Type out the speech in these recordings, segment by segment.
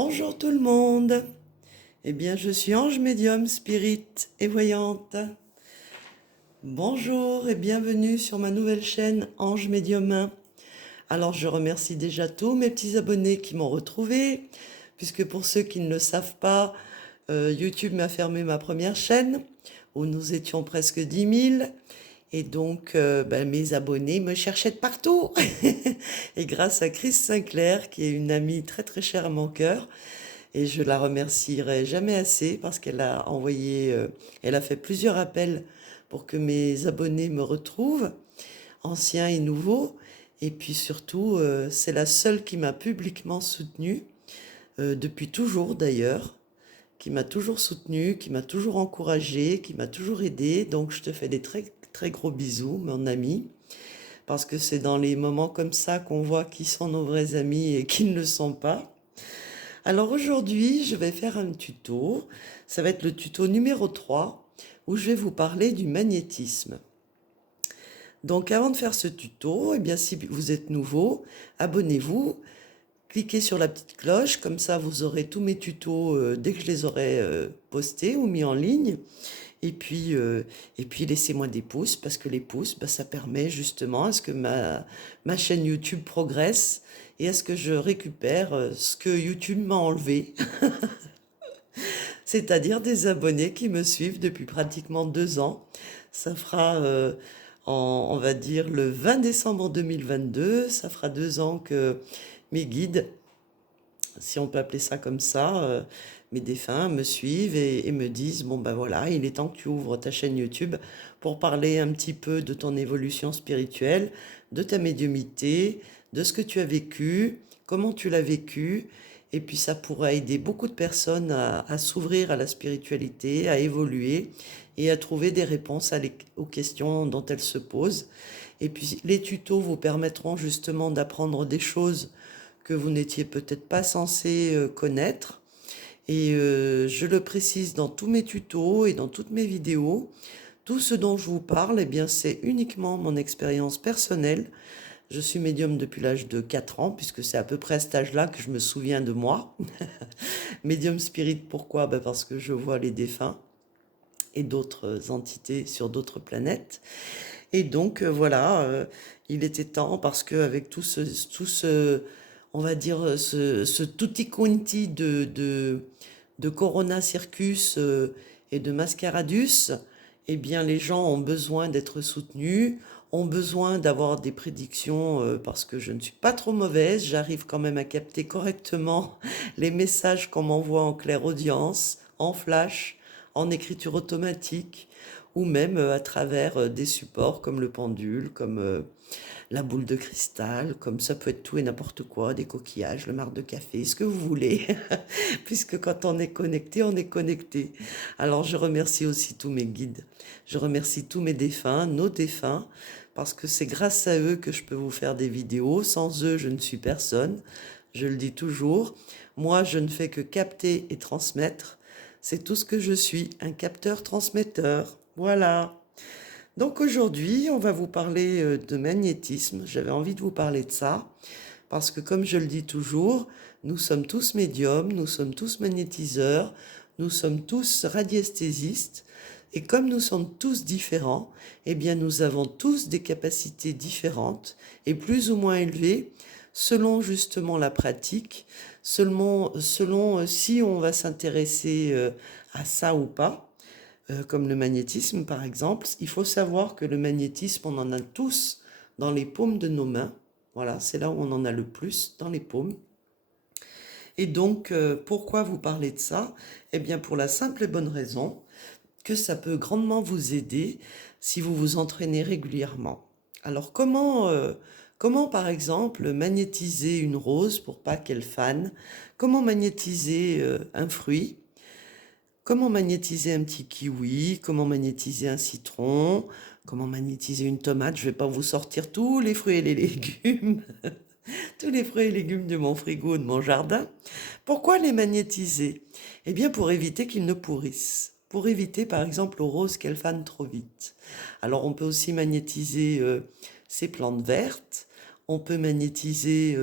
Bonjour tout le monde. Eh bien, je suis Ange Médium, Spirit et Voyante. Bonjour et bienvenue sur ma nouvelle chaîne Ange Médium 1. Alors, je remercie déjà tous mes petits abonnés qui m'ont retrouvé, puisque pour ceux qui ne le savent pas, YouTube m'a fermé ma première chaîne, où nous étions presque 10 000. Et donc, mes abonnés me cherchaient de partout. Et grâce à Chris Sinclair, qui est une amie très très chère à mon cœur, et je la remercierai jamais assez parce qu'elle a envoyé, elle a fait plusieurs appels pour que mes abonnés me retrouvent, anciens et nouveaux. Et puis surtout, c'est la seule qui m'a publiquement soutenue, depuis toujours d'ailleurs, qui m'a toujours soutenue, qui m'a toujours encouragée, qui m'a toujours aidée. Donc je te fais des très très gros bisous, mon ami, parce que c'est dans les moments comme ça qu'on voit qui sont nos vrais amis et qui ne le sont pas. Alors aujourd'hui, je vais faire un tuto. Ça va être le tuto numéro 3 où je vais vous parler du magnétisme. Donc avant de faire ce tuto, eh bien, si vous êtes nouveau, abonnez-vous, cliquez sur la petite cloche, comme ça vous aurez tous mes tutos dès que je les aurai postés ou mis en ligne. Et puis laissez-moi des pouces, parce que les pouces, ça permet justement à ce que ma chaîne YouTube progresse et à ce que je récupère ce que YouTube m'a enlevé, c'est-à-dire des abonnés qui me suivent depuis pratiquement 2 ans. Ça fera, on va dire, le 20 décembre 2022, ça fera 2 ans que mes guides, si on peut appeler ça comme ça, mes défunts me suivent et me disent, bon ben voilà, il est temps que tu ouvres ta chaîne YouTube pour parler un petit peu de ton évolution spirituelle, de ta médiumnité, de ce que tu as vécu, comment tu l'as vécu, et puis ça pourra aider beaucoup de personnes à s'ouvrir à la spiritualité, à évoluer et à trouver des réponses aux questions dont elles se posent. Et puis les tutos vous permettront justement d'apprendre des choses que vous n'étiez peut-être pas censé connaître. Et je le précise dans tous mes tutos et dans toutes mes vidéos, tout ce dont je vous parle, eh bien, c'est uniquement mon expérience personnelle. Je suis médium depuis l'âge de 4 ans, puisque c'est à peu près à cet âge-là que je me souviens de moi. Médium spirit, pourquoi? Parce que je vois les défunts et d'autres entités sur d'autres planètes. Et donc, voilà, il était temps, parce qu'avec tout ce, on va dire, ce tutti quanti de Corona Circus et de Mascaradus, eh bien, les gens ont besoin d'être soutenus, ont besoin d'avoir des prédictions, parce que je ne suis pas trop mauvaise, j'arrive quand même à capter correctement les messages qu'on m'envoie en clairaudience, en flash, en écriture automatique, ou même à travers des supports comme le pendule, comme la boule de cristal, comme ça peut être tout et n'importe quoi, des coquillages, le marc de café, ce que vous voulez, puisque quand on est connecté, on est connecté. Alors je remercie aussi tous mes guides, je remercie tous mes défunts, nos défunts, parce que c'est grâce à eux que je peux vous faire des vidéos. Sans eux, je ne suis personne, je le dis toujours. Moi, je ne fais que capter et transmettre. C'est tout ce que je suis, un capteur-transmetteur. Voilà. Donc aujourd'hui, on va vous parler de magnétisme. J'avais envie de vous parler de ça parce que, comme je le dis toujours, nous sommes tous médiums, nous sommes tous magnétiseurs, nous sommes tous radiesthésistes. Et comme nous sommes tous différents, eh bien nous avons tous des capacités différentes et plus ou moins élevées selon justement la pratique, selon si on va s'intéresser à ça ou pas. Comme le magnétisme par exemple. Il faut savoir que le magnétisme, on en a tous dans les paumes de nos mains. Voilà, c'est là où on en a le plus, dans les paumes. Et donc, pourquoi vous parler de ça? Eh bien, pour la simple et bonne raison que ça peut grandement vous aider si vous vous entraînez régulièrement. Alors, comment par exemple, magnétiser une rose pour pas qu'elle fane? Comment magnétiser un fruit? Comment magnétiser un petit kiwi? Comment magnétiser un citron? Comment magnétiser une tomate? Je ne vais pas vous sortir tous les fruits et les légumes, tous les fruits et légumes de mon frigo, de mon jardin. Pourquoi les magnétiser? Eh bien, pour éviter qu'ils ne pourrissent. Pour éviter, par exemple, aux roses qu'elles fanent trop vite. Alors, on peut aussi magnétiser ces plantes vertes. On peut magnétiser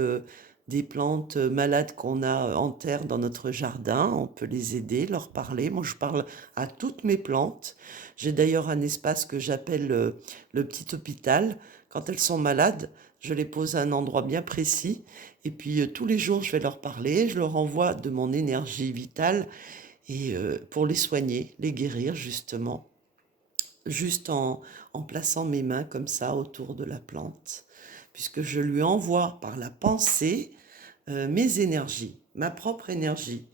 des plantes malades qu'on a en terre dans notre jardin. On peut les aider, leur parler. Moi, je parle à toutes mes plantes. J'ai d'ailleurs un espace que j'appelle le petit hôpital. Quand elles sont malades, je les pose à un endroit bien précis. Et puis tous les jours, je vais leur parler. Je leur envoie de mon énergie vitale et pour les soigner, les guérir justement, juste en plaçant mes mains comme ça autour de la plante, puisque je lui envoie par la pensée mes énergies, ma propre énergie.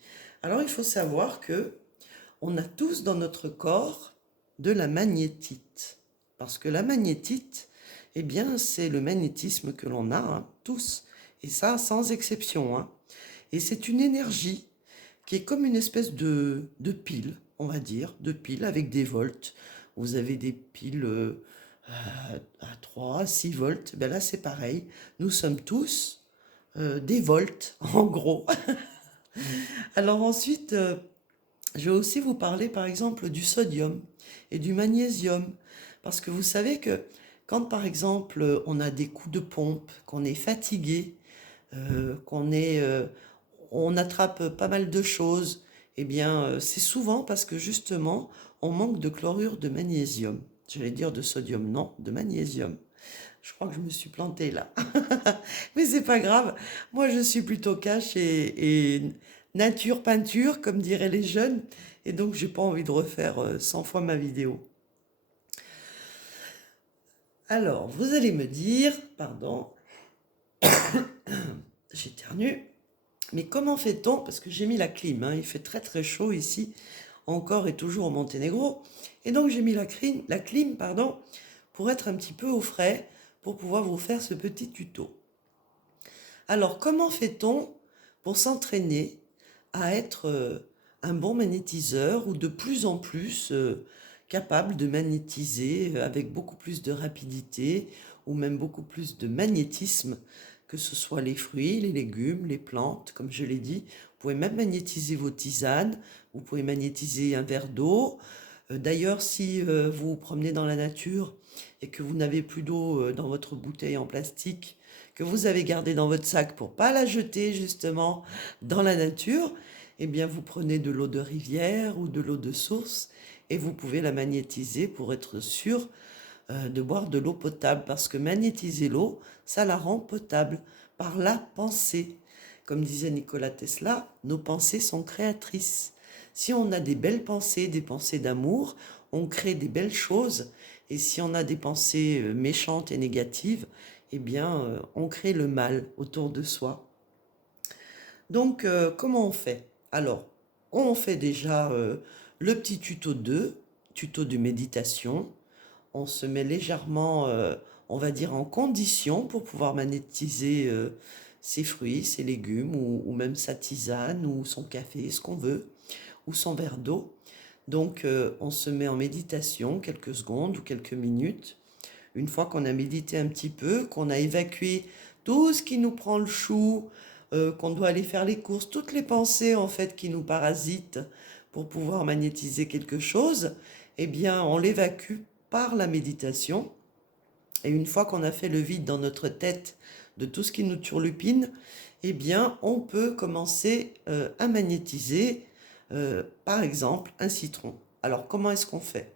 Alors il faut savoir que on a tous dans notre corps de la magnétite, parce que la magnétite, eh bien, c'est le magnétisme que l'on a, hein, tous, et ça sans exception, hein. Et c'est une énergie qui est comme une espèce de pile, on va dire, de pile avec des volts. Vous avez des piles à 3, 6 volts, ben là c'est pareil. Nous sommes tous des volts, en gros. Alors ensuite, je vais aussi vous parler par exemple du sodium et du magnésium. Parce que vous savez que quand par exemple on a des coups de pompe, qu'on est fatigué, on attrape pas mal de choses, eh bien c'est souvent parce que justement on manque de chlorure de magnésium. J'allais dire de sodium, non, de magnésium. Je crois que je me suis plantée là. Mais c'est pas grave. Moi, je suis plutôt cash et nature peinture, comme diraient les jeunes. Et donc, j'ai pas envie de refaire 100 fois ma vidéo. Alors, vous allez me dire, pardon, j'éternue, mais comment fait-on? Parce que j'ai mis la clim, hein, il fait très très chaud ici, encore et toujours au Monténégro. Et donc, j'ai mis la clim, pardon, pour être un petit peu au frais, pour pouvoir vous faire ce petit tuto. Alors, comment fait-on pour s'entraîner à être un bon magnétiseur ou de plus en plus capable de magnétiser avec beaucoup plus de rapidité ou même beaucoup plus de magnétisme, que ce soit les fruits, les légumes, les plantes, comme je l'ai dit. Vous pouvez même magnétiser vos tisanes, vous pouvez magnétiser un verre d'eau. D'ailleurs, si vous vous promenez dans la nature et que vous n'avez plus d'eau dans votre bouteille en plastique, que vous avez gardé dans votre sac pour pas la jeter justement dans la nature, eh bien vous prenez de l'eau de rivière ou de l'eau de source et vous pouvez la magnétiser pour être sûr de boire de l'eau potable, parce que magnétiser l'eau, ça la rend potable par la pensée. Comme disait Nikola Tesla, nos pensées sont créatrices. Si on a des belles pensées, des pensées d'amour, on crée des belles choses. Et si on a des pensées méchantes et négatives, eh bien, on crée le mal autour de soi. Donc, comment on fait? Alors, on fait déjà le petit tuto 2, tuto de méditation. On se met légèrement, on va dire, en condition pour pouvoir magnétiser ses fruits, ses légumes, ou même sa tisane, ou son café, ce qu'on veut, ou son verre d'eau. Donc, on se met en méditation quelques secondes ou quelques minutes. Une fois qu'on a médité un petit peu, qu'on a évacué tout ce qui nous prend le chou, qu'on doit aller faire les courses, toutes les pensées en fait qui nous parasitent pour pouvoir magnétiser quelque chose, eh bien on l'évacue par la méditation. Et une fois qu'on a fait le vide dans notre tête de tout ce qui nous turlupine, eh bien on peut commencer à magnétiser, par exemple, un citron. Alors comment est-ce qu'on fait?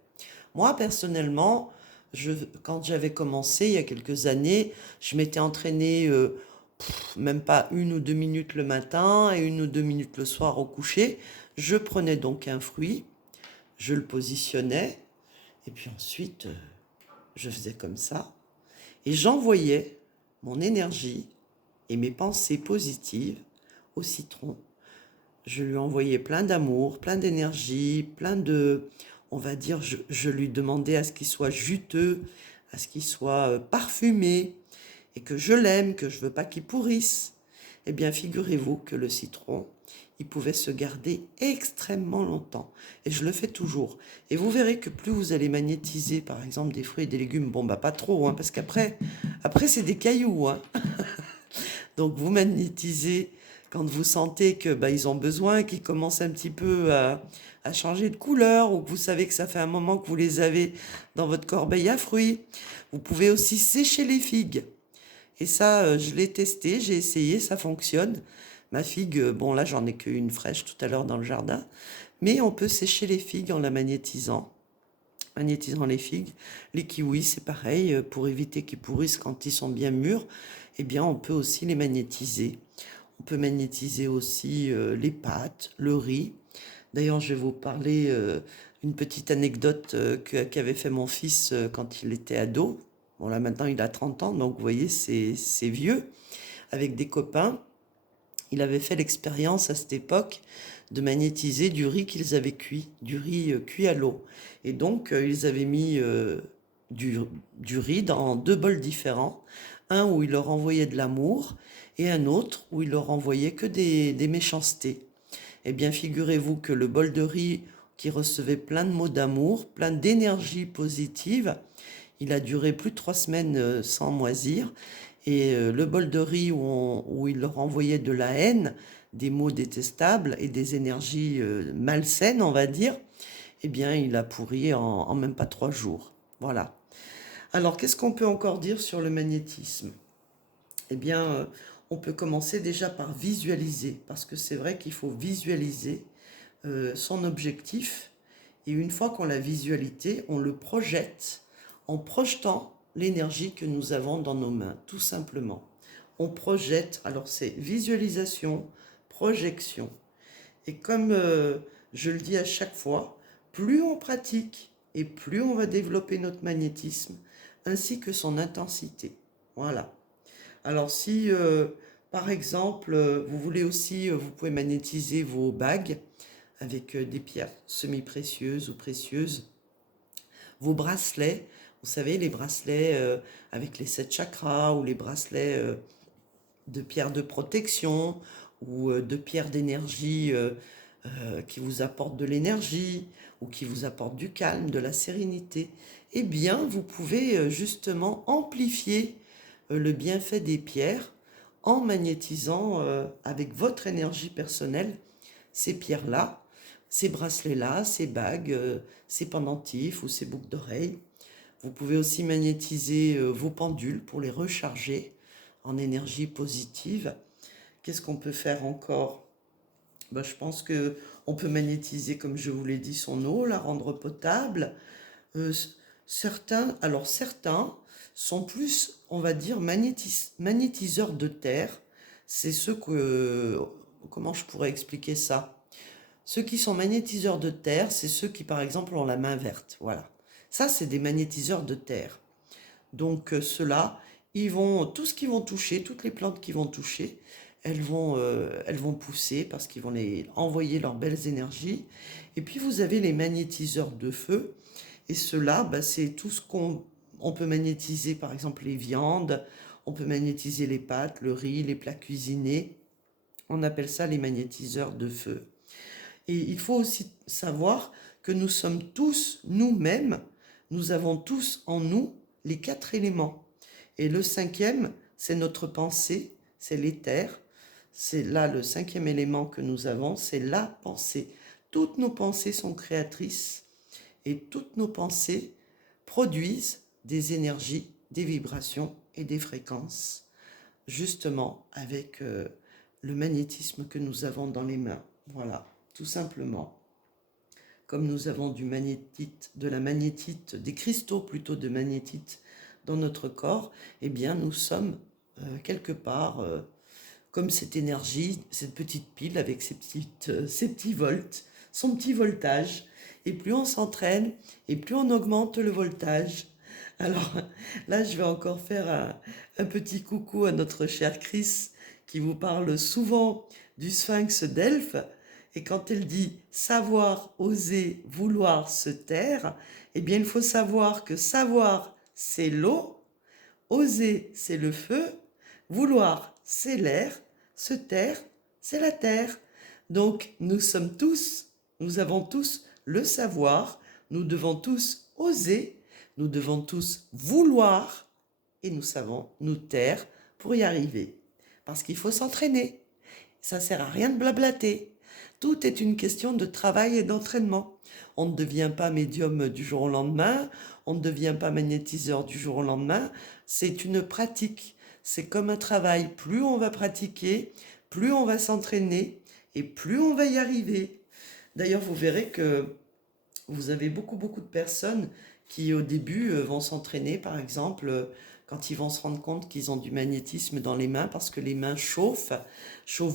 Moi personnellement, quand j'avais commencé il y a quelques années, je m'étais entraînée même pas 1 ou 2 minutes le matin et 1 ou 2 minutes le soir au coucher. Je prenais donc un fruit, je le positionnais, et puis ensuite, je faisais comme ça. Et j'envoyais mon énergie et mes pensées positives au citron. Je lui envoyais plein d'amour, plein d'énergie, on va dire, je lui demandais à ce qu'il soit juteux, à ce qu'il soit parfumé, et que je l'aime, que je veux pas qu'il pourrisse. Eh bien, figurez-vous que le citron, il pouvait se garder extrêmement longtemps. Et je le fais toujours. Et vous verrez que plus vous allez magnétiser, par exemple, des fruits et des légumes, bon, bah pas trop, hein, parce qu'après, c'est des cailloux, hein. Donc, vous magnétisez quand vous sentez que bah, ils ont besoin, qu'ils commencent un petit peu à changer de couleur, ou que vous savez que ça fait un moment que vous les avez dans votre corbeille à fruits. Vous pouvez aussi sécher les figues. Et ça, je l'ai testé, j'ai essayé, ça fonctionne. Ma figue, bon là j'en ai qu'une fraîche tout à l'heure dans le jardin, mais on peut sécher les figues en la magnétisant les figues. Les kiwis, c'est pareil, pour éviter qu'ils pourrissent quand ils sont bien mûrs, eh bien on peut aussi les magnétiser. On peut magnétiser aussi les pâtes, le riz. D'ailleurs, je vais vous parler une petite anecdote qu'avait fait mon fils quand il était ado. Bon, là maintenant il a 30 ans, donc vous voyez, c'est vieux. Avec des copains, il avait fait l'expérience à cette époque de magnétiser du riz qu'ils avaient cuit, du riz cuit à l'eau. Et donc, ils avaient mis du, du riz dans 2 bols différents, un où il leur envoyait de l'amour et un autre où il leur envoyait que des méchancetés. Eh bien, figurez-vous que le bol de riz qui recevait plein de mots d'amour, plein d'énergie positive, il a duré plus de 3 semaines sans moisir. Et le bol de riz où il leur envoyait de la haine, des mots détestables et des énergies malsaines, on va dire, eh bien, il a pourri en même pas 3 jours. Voilà. Alors, qu'est-ce qu'on peut encore dire sur le magnétisme? Eh bien, on peut commencer déjà par visualiser, parce que c'est vrai qu'il faut visualiser son objectif. Et une fois qu'on l'a visualisé, on le projette en projetant l'énergie que nous avons dans nos mains, tout simplement. On projette, alors c'est visualisation, projection. Et comme je le dis à chaque fois, plus on pratique et plus on va développer notre magnétisme, ainsi que son intensité. Voilà. Alors si, par exemple, vous voulez aussi, vous pouvez magnétiser vos bagues avec des pierres semi-précieuses ou précieuses, vos bracelets, vous savez, les bracelets avec les 7 chakras ou les bracelets de pierres de protection ou de pierres d'énergie qui vous apportent de l'énergie ou qui vous apportent du calme, de la sérénité, eh bien, vous pouvez justement amplifier le bienfait des pierres en magnétisant avec votre énergie personnelle ces pierres-là, ces bracelets-là, ces bagues, ces pendentifs ou ces boucles d'oreilles. Vous pouvez aussi magnétiser vos pendules pour les recharger en énergie positive. Qu'est-ce qu'on peut faire encore? Ben, je pense que on peut magnétiser, comme je vous l'ai dit, son eau, la rendre potable. Euh, certains sont plus, on va dire, magnétiseurs de terre. C'est ceux que, comment je pourrais expliquer ça? Ceux qui sont magnétiseurs de terre, c'est ceux qui, par exemple, ont la main verte. Voilà. Ça, c'est des magnétiseurs de terre. Donc, ceux-là, tout ce qu'ils vont toucher, toutes les plantes qu'ils vont toucher, elles vont pousser parce qu'ils vont envoyer leurs belles énergies. Et puis, vous avez les magnétiseurs de feu. Et ceux-là, bah, c'est tout ce on peut magnétiser, par exemple, les viandes, on peut magnétiser les pâtes, le riz, les plats cuisinés. On appelle ça les magnétiseurs de feu. Et il faut aussi savoir que nous sommes tous nous-mêmes, nous avons tous en nous les 4 éléments. Et le 5e, c'est notre pensée, c'est l'éther. C'est là le 5e élément que nous avons, c'est la pensée. Toutes nos pensées sont créatrices et toutes nos pensées produisent des énergies, des vibrations et des fréquences, justement avec le magnétisme que nous avons dans les mains. Voilà, tout simplement. Comme nous avons du magnétite, de la magnétite, des cristaux plutôt de magnétite dans notre corps, eh bien nous sommes quelque part comme cette énergie, cette petite pile avec ses petits volts, son petit voltage. Et plus on s'entraîne, et plus on augmente le voltage. Alors là, je vais encore faire un petit coucou à notre cher Chris, qui vous parle souvent du sphinx d'Elphes. Et quand elle dit savoir, oser, vouloir se taire, eh bien il faut savoir que savoir, c'est l'eau, oser, c'est le feu, vouloir, c'est l'air, se taire, c'est la terre. Donc nous avons tous le savoir, nous devons tous oser, nous devons tous vouloir et nous savons nous taire pour y arriver. Parce qu'il faut s'entraîner. Ça ne sert à rien de blablater. Tout est une question de travail et d'entraînement. On ne devient pas médium du jour au lendemain, on ne devient pas magnétiseur du jour au lendemain. C'est une pratique. C'est comme un travail. Plus on va pratiquer, plus on va s'entraîner et plus on va y arriver. D'ailleurs, vous verrez que vous avez beaucoup de personnes qui, au début, vont s'entraîner, par exemple, quand ils vont se rendre compte qu'ils ont du magnétisme dans les mains, parce que les mains chauffent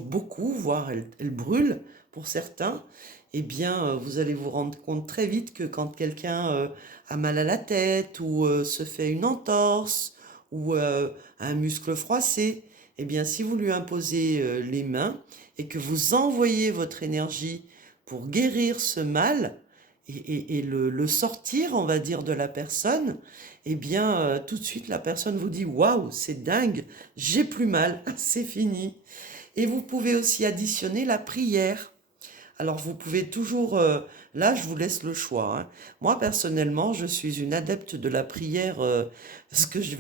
beaucoup, voire elles brûlent pour certains. Eh bien, vous allez vous rendre compte très vite que quand quelqu'un a mal à la tête, ou se fait une entorse, ou un muscle froissé, eh bien, si vous lui imposez les mains et que vous envoyez votre énergie pour guérir ce mal, et le sortir, on va dire, de la personne, eh bien, tout de suite, la personne vous dit, waouh, c'est dingue, j'ai plus mal, c'est fini. Et vous pouvez aussi additionner la prière. Alors, vous pouvez toujours, là, je vous laisse le choix, hein. Moi, personnellement, je suis une adepte de la prière, ce que je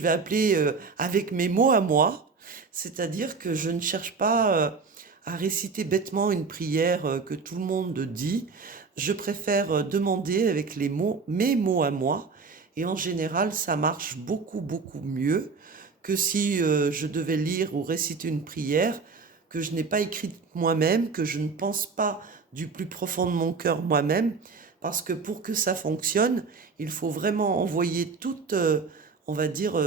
vais appeler avec mes mots à moi, c'est-à-dire que je ne cherche pas à réciter bêtement une prière que tout le monde dit. Je préfère demander avec mes mots à moi. Et en général, ça marche beaucoup mieux que si je devais lire ou réciter une prière que je n'ai pas écrite moi-même, que je ne pense pas du plus profond de mon cœur moi-même. Parce que pour que ça fonctionne, il faut vraiment envoyer on va dire,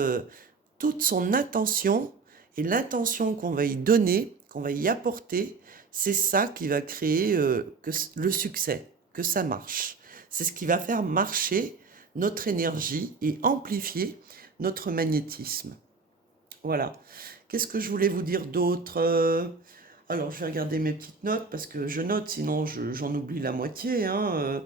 toute son attention, et l'intention qu'on va y donner, qu'on va y apporter, c'est ça qui va créer le succès, que ça marche. C'est ce qui va faire marcher notre énergie et amplifier notre magnétisme. Voilà. Qu'est-ce que je voulais vous dire d'autre? Alors, je vais regarder mes petites notes parce que je note, sinon j'en oublie la moitié, hein.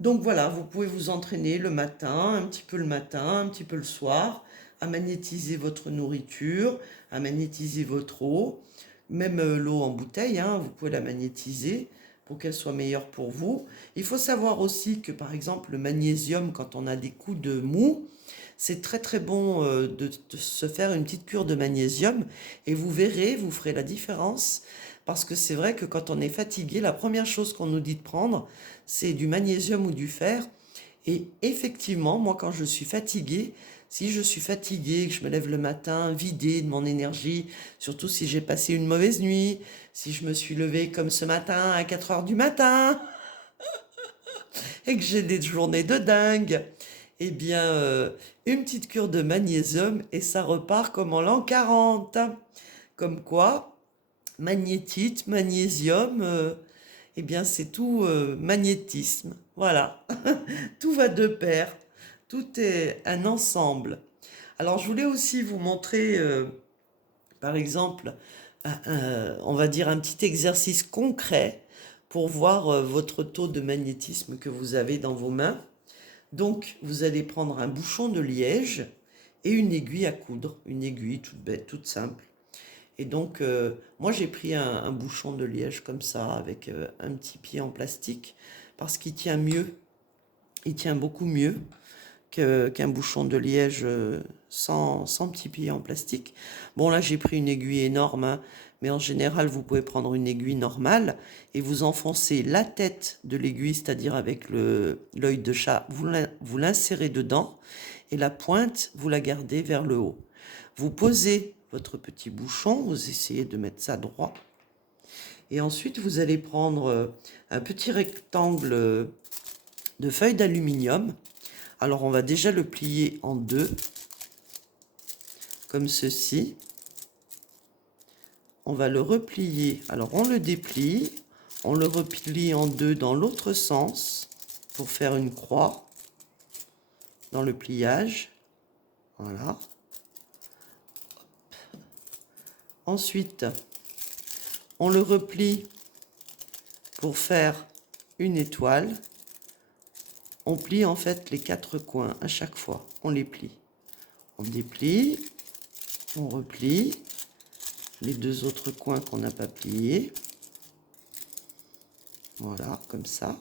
Donc voilà, vous pouvez vous entraîner le matin, un petit peu le matin, un petit peu le soir, à magnétiser votre nourriture, à magnétiser votre eau, même l'eau en bouteille, hein, vous pouvez la magnétiser pour qu'elle soit meilleure pour vous. Il faut savoir aussi que par exemple le magnésium, quand on a des coups de mou, c'est très bon de se faire une petite cure de magnésium et vous verrez, vous ferez la différence parce que c'est vrai que quand on est fatigué, la première chose qu'on nous dit de prendre, c'est du magnésium ou du fer. Et effectivement, moi quand je suis fatiguée, si je suis fatiguée, que je me lève le matin vidée de mon énergie, surtout si j'ai passé une mauvaise nuit, si je me suis levée comme ce matin à 4 heures du matin et que j'ai des journées de dingue, eh bien, une petite cure de magnésium et ça repart comme en l'an 40. Comme quoi, magnétite, magnésium, eh bien, c'est tout magnétisme. Voilà, tout va de pair, tout est un ensemble. Alors, je voulais aussi vous montrer, par exemple, on va dire un petit exercice concret pour voir votre taux de magnétisme que vous avez dans vos mains. Donc, vous allez prendre un bouchon de liège et une aiguille à coudre, une aiguille toute bête, toute simple. Et donc, moi j'ai pris un bouchon de liège comme ça, avec un petit pied en plastique, parce qu'il tient mieux, il tient beaucoup mieux qu'un bouchon de liège sans petit pied en plastique. Bon là j'ai pris une aiguille énorme, hein, mais en général vous pouvez prendre une aiguille normale et vous enfoncez la tête de l'aiguille, c'est-à-dire avec l'œil de chat, vous l'insérez dedans et la pointe vous la gardez vers le haut. Vous posez votre petit bouchon, vous essayez de mettre ça droit et ensuite vous allez prendre un petit rectangle de feuilles d'aluminium. Alors on va déjà le plier en deux, comme ceci. On va le replier, alors on le déplie, on le replie en deux dans l'autre sens pour faire une croix dans le pliage. Voilà. Ensuite, on le replie pour faire une étoile. On plie en fait les quatre coins à chaque fois. On les plie. On déplie, on replie les deux autres coins qu'on n'a pas pliés. Voilà, comme ça.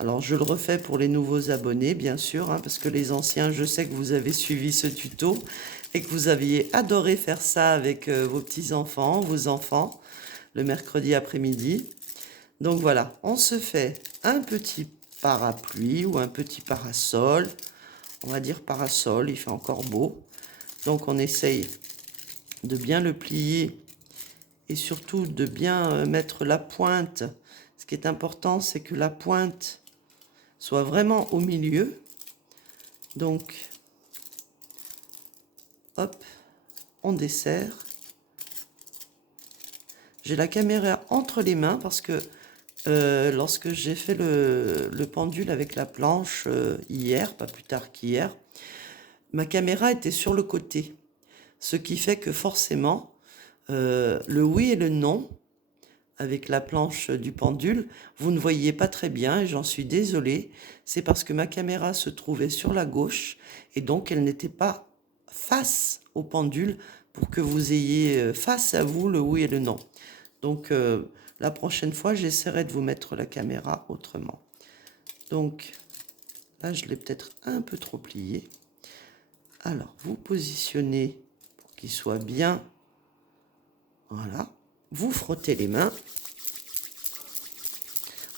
Alors, je le refais pour les nouveaux abonnés, bien sûr, hein, parce que les anciens, je sais que vous avez suivi ce tuto et que vous aviez adoré faire ça avec vos petits-enfants, vos enfants, le mercredi après-midi. Donc voilà, on se fait un petit parapluie ou un petit parasol. On va dire parasol, il fait encore beau. Donc on essaye de bien le plier et surtout de bien mettre la pointe. Ce qui est important, c'est que la pointe soit vraiment au milieu. Donc, hop, on desserre. J'ai la caméra entre les mains parce que lorsque j'ai fait le pendule avec la planche hier, pas plus tard qu'hier, ma caméra était sur le côté. Ce qui fait que forcément, le oui et le non, avec la planche du pendule, vous ne voyez pas très bien et j'en suis désolée. C'est parce que ma caméra se trouvait sur la gauche et donc elle n'était pas face au pendule pour que vous ayez face à vous le oui et le non. Donc la prochaine fois, j'essaierai de vous mettre la caméra autrement. Donc là, je l'ai peut-être un peu trop plié. Alors, vous positionnez pour qu'il soit bien. Voilà. Vous frottez les mains.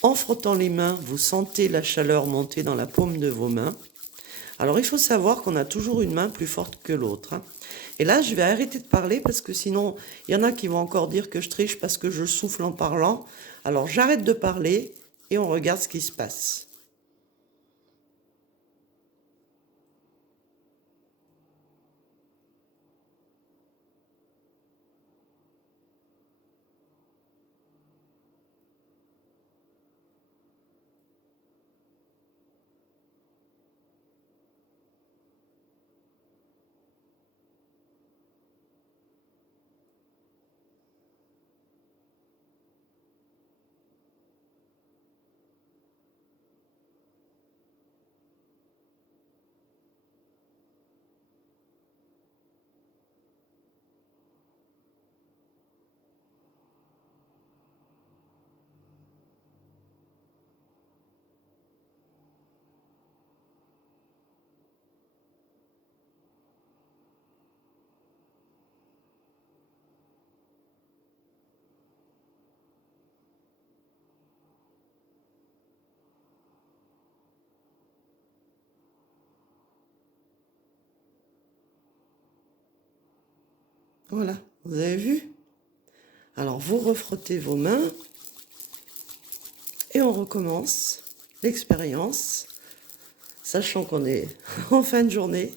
En frottant les mains, vous sentez la chaleur monter dans la paume de vos mains. Alors, il faut savoir qu'on a toujours une main plus forte que l'autre, hein. Et là, je vais arrêter de parler parce que sinon, il y en a qui vont encore dire que je triche parce que je souffle en parlant. Alors, j'arrête de parler et on regarde ce qui se passe. Voilà, vous avez vu? Alors, vous refrottez vos mains et on recommence l'expérience, sachant qu'on est en fin de journée.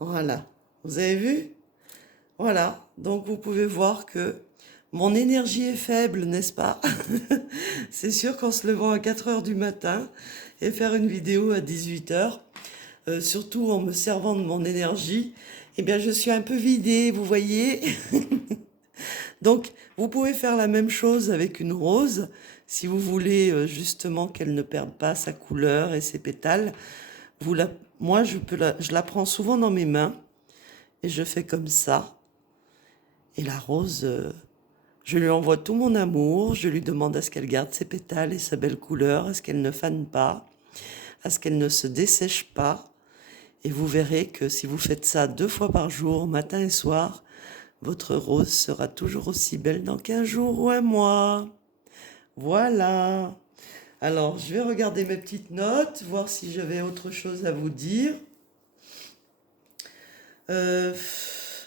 Voilà, vous avez vu? Voilà, donc vous pouvez voir que mon énergie est faible, n'est-ce pas? C'est sûr qu'en se levant à 4 heures du matin et faire une vidéo à 18 heures, surtout en me servant de mon énergie, eh bien je suis un peu vidée, vous voyez? Donc vous pouvez faire la même chose avec une rose, si vous voulez justement qu'elle ne perde pas sa couleur et ses pétales. Moi je la prends souvent dans mes mains et je fais comme ça. Et la rose, je lui envoie tout mon amour, je lui demande à ce qu'elle garde ses pétales et sa belle couleur, à ce qu'elle ne fane pas, à ce qu'elle ne se dessèche pas. Et vous verrez que si vous faites ça 2 fois par jour, matin et soir, votre rose sera toujours aussi belle dans 15 jours ou un mois. Voilà. Alors, je vais regarder mes petites notes, voir si j'avais autre chose à vous dire. Euh,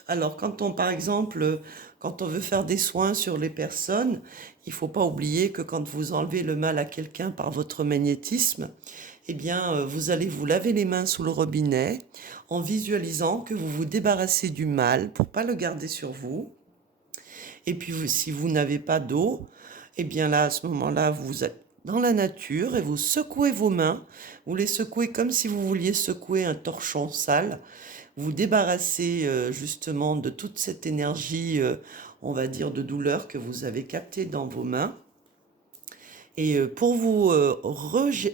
alors, par exemple, quand on veut faire des soins sur les personnes, il ne faut pas oublier que quand vous enlevez le mal à quelqu'un par votre magnétisme, eh bien, vous allez vous laver les mains sous le robinet en visualisant que vous vous débarrassez du mal pour pas le garder sur vous. Et puis, si vous n'avez pas d'eau, eh bien là, à ce moment-là, vous êtes dans la nature et vous secouez vos mains. Vous les secouez comme si vous vouliez secouer un torchon sale. Vous débarrassez justement de toute cette énergie, on va dire, de douleur que vous avez captée dans vos mains. Et pour vous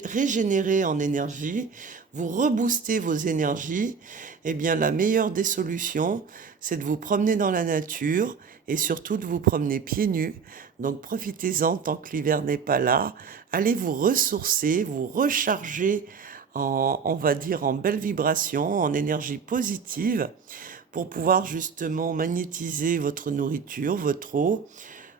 régénérer en énergie, vous rebooster vos énergies, eh bien la meilleure des solutions, c'est de vous promener dans la nature et surtout de vous promener pieds nus. Donc profitez-en tant que l'hiver n'est pas là. Allez vous ressourcer, vous recharger on va dire, en belle vibration, en énergie positive, pour pouvoir justement magnétiser votre nourriture, votre eau,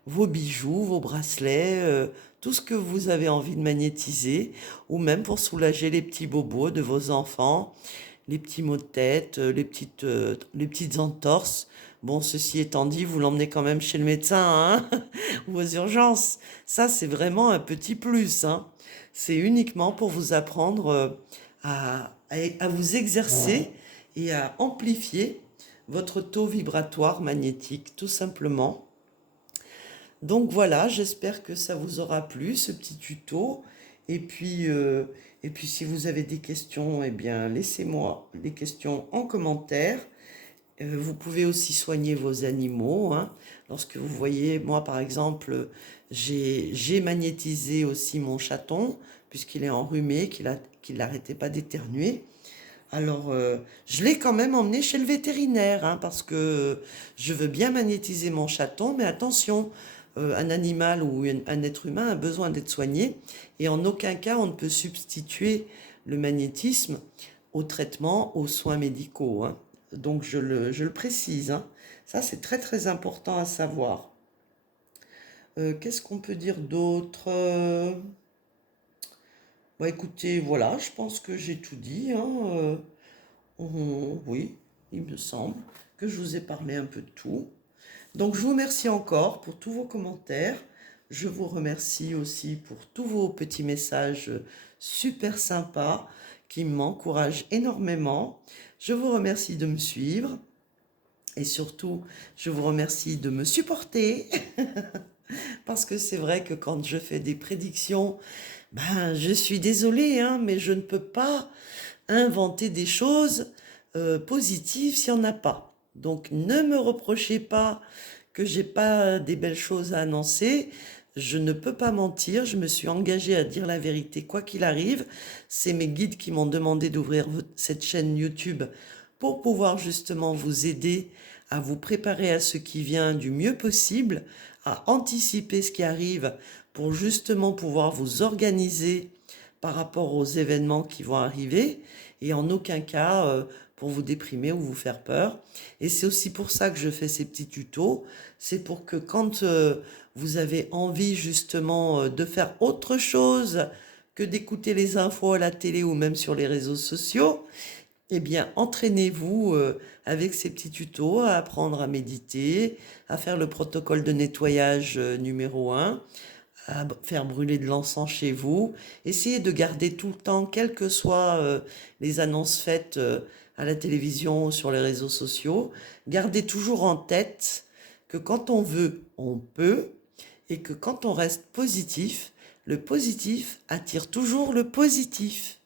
vos bijoux, vos bracelets, tout ce que vous avez envie de magnétiser, ou même pour soulager les petits bobos de vos enfants, les petits maux de tête, les petites entorses. Bon, ceci étant dit, vous l'emmenez quand même chez le médecin, hein, ou aux urgences. Ça, c'est vraiment un petit plus, hein. C'est uniquement pour vous apprendre à vous exercer et à amplifier votre taux vibratoire magnétique, tout simplement. Donc voilà, j'espère que ça vous aura plu, ce petit tuto. Et puis si vous avez des questions, eh bien, laissez-moi les questions en commentaire. Vous pouvez aussi soigner vos animaux, hein. Lorsque vous voyez, moi par exemple, j'ai magnétisé aussi mon chaton, puisqu'il est enrhumé, qu'il n'arrêtait pas d'éternuer. Alors, je l'ai quand même emmené chez le vétérinaire, hein, parce que je veux bien magnétiser mon chaton, mais attention, un animal ou un être humain a besoin d'être soigné, et en aucun cas on ne peut substituer le magnétisme au traitement, aux soins médicaux, hein. Donc je le précise, hein. Ça c'est très très important à savoir. Qu'est-ce qu'on peut dire d'autre? Bah écoutez, voilà, je pense que j'ai tout dit, hein. Oui, il me semble que je vous ai parlé un peu de tout. Donc je vous remercie encore pour tous vos commentaires. Je vous remercie aussi pour tous vos petits messages super sympas qui m'encouragent énormément. Je vous remercie de me suivre et surtout, je vous remercie de me supporter parce que c'est vrai que quand je fais des prédictions, ben, je suis désolée, hein, mais je ne peux pas inventer des choses positives s'il n'y en a pas. Donc ne me reprochez pas que j'ai pas des belles choses à annoncer. Je ne peux pas mentir, je me suis engagée à dire la vérité quoi qu'il arrive. C'est mes guides qui m'ont demandé d'ouvrir cette chaîne YouTube pour pouvoir justement vous aider à vous préparer à ce qui vient du mieux possible, à anticiper ce qui arrive pour justement pouvoir vous organiser par rapport aux événements qui vont arriver et en aucun cas pour vous déprimer ou vous faire peur. Et c'est aussi pour ça que je fais ces petits tutos. C'est pour que quand vous avez envie justement de faire autre chose que d'écouter les infos à la télé ou même sur les réseaux sociaux, eh bien, entraînez-vous avec ces petits tutos à apprendre à méditer, à faire le protocole de nettoyage numéro 1, à faire brûler de l'encens chez vous. Essayez de garder tout le temps, quelles que soient les annonces faites à la télévision ou sur les réseaux sociaux, gardez toujours en tête que quand on veut, on peut, et que quand on reste positif, le positif attire toujours le positif.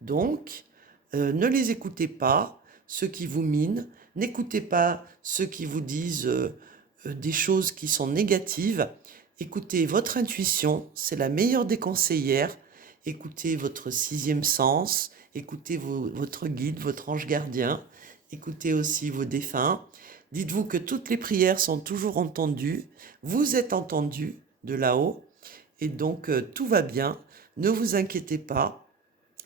Donc, ne les écoutez pas, ceux qui vous minent, n'écoutez pas ceux qui vous disent des choses qui sont négatives. Écoutez votre intuition, c'est la meilleure des conseillères. Écoutez votre sixième sens, écoutez votre guide, votre ange gardien, écoutez aussi vos défunts. Dites-vous que toutes les prières sont toujours entendues, vous êtes entendu de là-haut, et donc tout va bien. Ne vous inquiétez pas,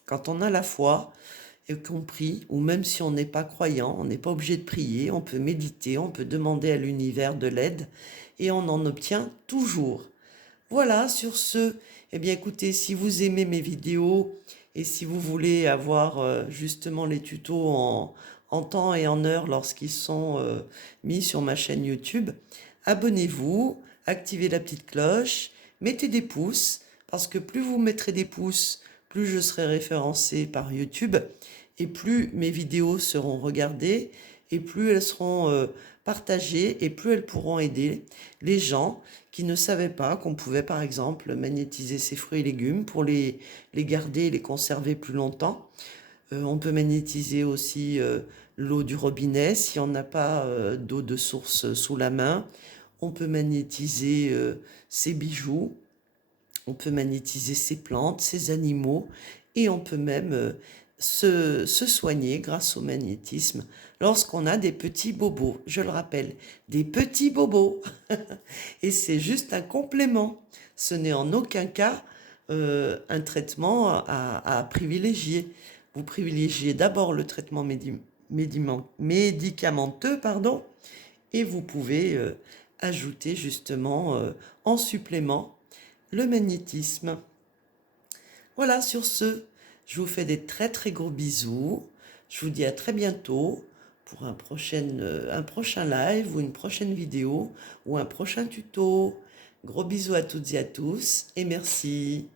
quand on a la foi et qu'on prie, ou même si on n'est pas croyant, on n'est pas obligé de prier, on peut méditer, on peut demander à l'univers de l'aide, et on en obtient toujours. Voilà, sur ce, eh bien écoutez, si vous aimez mes vidéos et si vous voulez avoir justement les tutos en temps et en heure lorsqu'ils sont mis sur ma chaîne YouTube, abonnez-vous, activez la petite cloche, mettez des pouces, parce que plus vous mettrez des pouces, plus je serai référencé par YouTube et plus mes vidéos seront regardées et plus elles seront partagées et plus elles pourront aider les gens qui ne savaient pas qu'on pouvait par exemple magnétiser ces fruits et légumes pour les garder et les conserver plus longtemps. On peut magnétiser aussi l'eau du robinet si on n'a pas d'eau de source sous la main. On peut magnétiser ses bijoux. On peut magnétiser ses plantes, ses animaux, et on peut même se soigner grâce au magnétisme lorsqu'on a des petits bobos. Je le rappelle, des petits bobos. Et c'est juste un complément. Ce n'est en aucun cas un traitement à privilégier. Vous privilégiez d'abord le traitement médicamenteux, pardon, et vous pouvez ajouter justement en supplément le magnétisme. Voilà, sur ce, je vous fais des très très gros bisous. Je vous dis à très bientôt pour un prochain live ou une prochaine vidéo ou un prochain tuto. Gros bisous à toutes et à tous et merci.